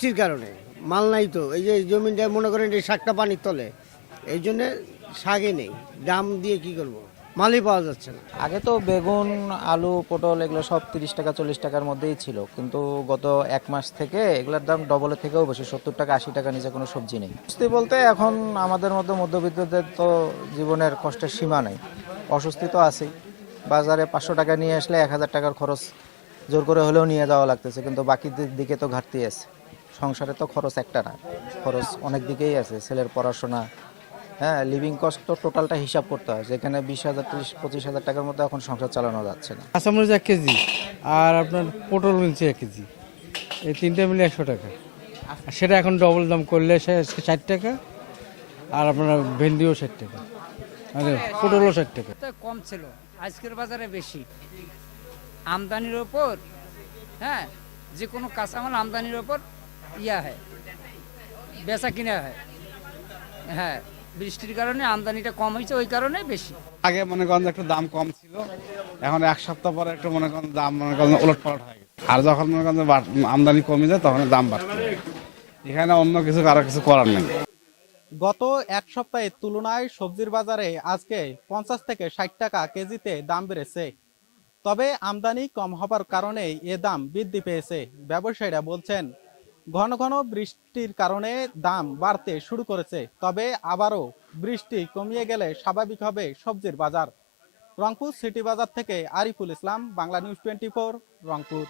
বৃষ্টির কারণে মাল নাই তো, এই যে জমিটা মনে করেন এই শাকটা পানির তলে, এই জন্যে শাকে নেই, দাম দিয়ে কি করব, মালই পাওয়া যাচ্ছে না। আগে তো বেগুন, আলু, পটল এগুলো সব 30 টাকা 40 টাকার মধ্যেই ছিল, কিন্তু গত 1 মাস থেকে এগুলোর দাম ডবলের থেকেও বেশি, 70 টাকা 80 টাকা নিচে কোনো সবজি নেই। সত্যি বলতে এখন আমাদের মতো মধ্যবিত্তদের তো জীবনের কষ্টের সীমা নেই, অস্বস্তি তো আছেই। বাজারে 500 টাকা নিয়ে আসলে 1000 টাকার খরচ জোর করে হলেও নিয়ে যাওয়া লাগতেছে, কিন্তু বাকি দিকে তো ঘাটতি আছে। সংসারে তো খরচ একটা না, খরচ অনেক দিকেই আছে, ছেলের পড়াশোনা, হ্যাঁ, লিভিং কস্ট তো টোটালটা হিসাব করতে হয়, যেখানে 20,000 30-25,000 টাকার মধ্যে এখন সংসার চালানো যাচ্ছে না। কাঁচামরিচ 1 কেজি, আর আপনার পটল কিনছে 1 কেজি, এই তিনটা মিলে 100 টাকা। আর সেটা এখন ডবল দাম করলে 60 টাকা, আর আপনার ভেন্ডিও 60 টাকা, মানে পটলও 60 টাকা। কম ছিল, আজকের বাজারে বেশি। আমদানির ওপর, হ্যাঁ, যে কোনো কাঁচামাল আমদানির ওপর হয়, বেচা কিনা হয়। হ্যাঁ, বৃষ্টির কারণে আমদানিটা কম হয়েছে, ওই কারণে বেশি। আগে মনে করেন একটু দাম কম ছিল, এখন 1 সপ্তাহ পরে একটু মনে করেন দাম মনে করেন উলটপালট হয়ে গেছে। আর যখন মনে করেন আমদানি কমে যায় তখন দাম বাড়ছে, এখানে অন্য কিছু কারো কিছু করার নেই। গত এক সপ্তাহের তুলনায় সবজির বাজারে আজকে 50 থেকে 60 টাকা কেজিতে দাম বেড়েছে। তবে আমদানি কম হবার কারণে এ দাম বৃদ্ধি পেয়েছে। ব্যবসায়ীরা বলছেন ঘন ঘন বৃষ্টির কারণে দাম বাড়তে শুরু করেছে, তবে আবারও বৃষ্টি কমিয়ে গেলে স্বাভাবিক হবে সবজির বাজার। রংপুর সিটি বাজার থেকে আরিফুল ইসলাম, বাংলা নিউজ 24, রংপুর।